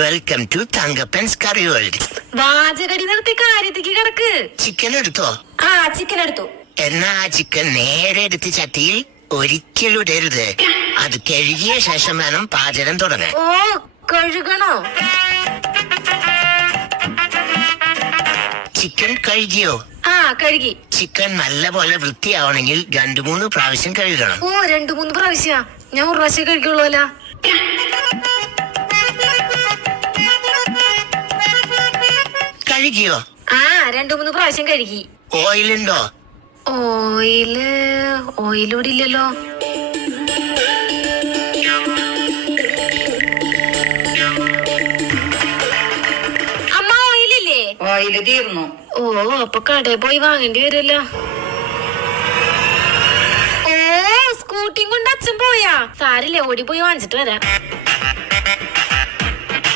Welcome to Thankappan's curry world. വാചകടി നിർത്തി കാര്യത്തേക്ക് കിടക്ക്. ചിക്കൻ എടുത്തോ? ചിക്കൻ എടുത്തു. എന്നാ ആ ചിക്കൻ നേരെ എടുത്ത് ചട്ടിയിൽ ഒരിക്കലും ഇടരുത്. അത് കഴുകിയ ശേഷം വേണം പാചകം തുടങ്ങാൻ. ഓ, കഴുകണോ? ചിക്കൻ കഴുകിയോ? കഴുകി. ചിക്കൻ നല്ല പോലെ വൃത്തിയാവണമെങ്കിൽ 2-3 പ്രാവശ്യം കഴുകണം. 2-3 പ്രാവശ്യ? ഞാൻ ഒരു പ്രാവശ്യം കഴിക്കുള്ളൂല്ല. കഴുകിയോ? 2-3 പ്രാവശ്യം കഴുകി. ഓയിലുണ്ടോ? ഓയിലൂടെ ഇല്ലല്ലോ. അമ്മ, ഓയിലില്ലേ? ഓയില് തീർന്നു. അപ്പൊ കടയിൽ പോയി വാങ്ങേണ്ടി വരുമല്ലോ. സ്കൂട്ടിയും കൊണ്ട് അച്ഛൻ പോയാ? സാരില്ലേ, ഓടി പോയി വാങ്ങിച്ചിട്ട് വരാം.